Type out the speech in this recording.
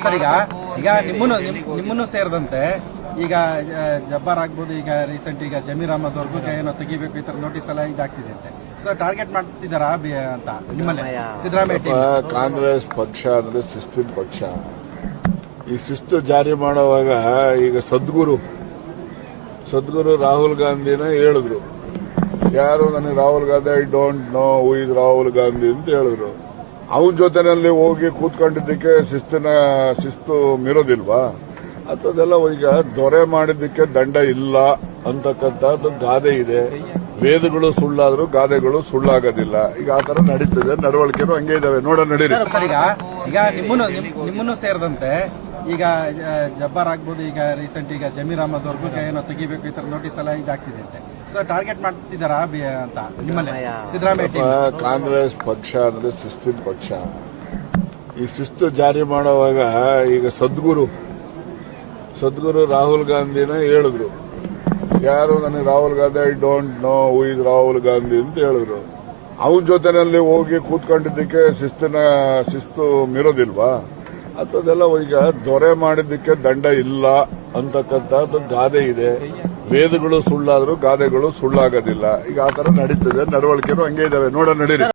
Sir ಈಗ ನಿಮ್ಮನ್ನು ಸೇರಿದಂತೆ ಈಗ ಜಬ್ಬಾರ್ ಆಗ್ಬೋದು, ಈಗ ರೀಸೆಂಟ್ ಈಗ ಜಮೀರ್ ಅಹಮದ್ ಅವ್ರಿಗೂ ಏನೋ ತೆಗಿಬೇಕು ಈ ತರ ನೋಟಿಸ್ ಎಲ್ಲ ಇದಾಗ್ತಿದೆ ಅಂತೆ. ಸೊ ಟಾರ್ಗೆಟ್ ಮಾಡ್ತಿದಾರಾ ಅಂತ ನಿಮ್ಮಲ್ಲಿ ಸಿದ್ದರಾಮಯ್ಯ ಕಾಂಗ್ರೆಸ್ ಪಕ್ಷ ಅಂದ್ರೆ ಶಿಸ್ತಿನ ಪಕ್ಷ. ಈ ಶಿಸ್ತು ಜಾರಿ ಮಾಡುವಾಗ ಈಗ ಸದ್ಗುರು ರಾಹುಲ್ ಗಾಂಧಿನ ಹೇಳಿದ್ರು. ಯಾರು ನನಗೆ Rahul Gandhi I don't know who is Rahul Gandhi ಅಂತ ಹೇಳಿದ್ರು. ಅವನ ಜೊತೆನಲ್ಲಿ ಹೋಗಿ ಕೂತ್ಕೊಂಡಿದ್ದಕ್ಕೆ ಶಿಸ್ತು ಮೀರೋದಿಲ್ವಾ? ಅಂಥದ್ದೆಲ್ಲ ಈಗ ದೊರೆ ಮಾಡಿದ್ದಕ್ಕೆ ದಂಡ ಇಲ್ಲ ಅಂತಕ್ಕಂಥದ್ದು ಗಾದೆ ಇದೆ. ವೇದಗಳು ಸುಳ್ಳಾದ್ರೂ ಗಾದೆಗಳು ಸುಳ್ಳಾಗೋದಿಲ್ಲ. ಈಗ ಆ ತರ ನಡೀತಿದೆ, ನಡವಳಿಕೆನೂ ಹಂಗೆ ಇದಾವೆ. ನೋಡೋಣ ನಡೀರಿ. ಸರ್ ಈಗ ನಿಮ್ಮನ್ನು ಸೇರಿದಂತೆ ಈಗ ಜಬ್ಬಾರ್ ಆಗ್ಬೋದು, ಈಗ ರೀಸೆಂಟ್ ಈಗ ಜಮೀರ್ ಅಹಮದ್ ಅವ್ರಿಗೂ ಏನೋ ತೆಗಿಬೇಕು ಈ ತರ ನೋಟಿಸ್ ಎಲ್ಲ ಇದಾಗ್ತಿದೆ ಅಂತೆ. ಸೊ ಟಾರ್ಗೆಟ್ ಮಾಡ್ತಿದಾರಾ ಅಂತ ನಿಮ್ಮಲ್ಲಿ ಸಿದ್ದರಾಮಯ್ಯ ಕಾಂಗ್ರೆಸ್ ಪಕ್ಷ ಅಂದ್ರೆ ಶಿಸ್ತಿನ ಪಕ್ಷ. ಈ ಶಿಸ್ತು ಜಾರಿ ಮಾಡುವಾಗ ಈಗ ಸದ್ಗುರು ರಾಹುಲ್ ಗಾಂಧಿನ ಹೇಳಿದ್ರು. ಯಾರು ನನಗೆ Rahul Gandhi I don't know who is Rahul Gandhi ಅಂತ ಹೇಳಿದ್ರು. ಅವನ ಜೊತೆನಲ್ಲಿ ಹೋಗಿ ಕೂತ್ಕೊಂಡಿದ್ದಕ್ಕೆ ಶಿಸ್ತು ಮೀರೋದಿಲ್ವಾ? ಅಂಥದ್ದೆಲ್ಲ ಈಗ ದೊರೆ ಮಾಡಿದ್ದಕ್ಕೆ ದಂಡ ಇಲ್ಲ ಅಂತಕ್ಕಂಥದ್ದು ಗಾದೆ ಇದೆ. ವೇದಗಳು ಸುಳ್ಳಾದ್ರೂ ಗಾದೆಗಳು ಸುಳ್ಳಾಗೋದಿಲ್ಲ. ಈಗ ಆ ತರ ನಡೀತಿದೆ, ನಡವಳಿಕೆನೂ ಹಂಗೆ ಇದಾವೆ. ನೋಡೋಣ ನಡೀರಿ.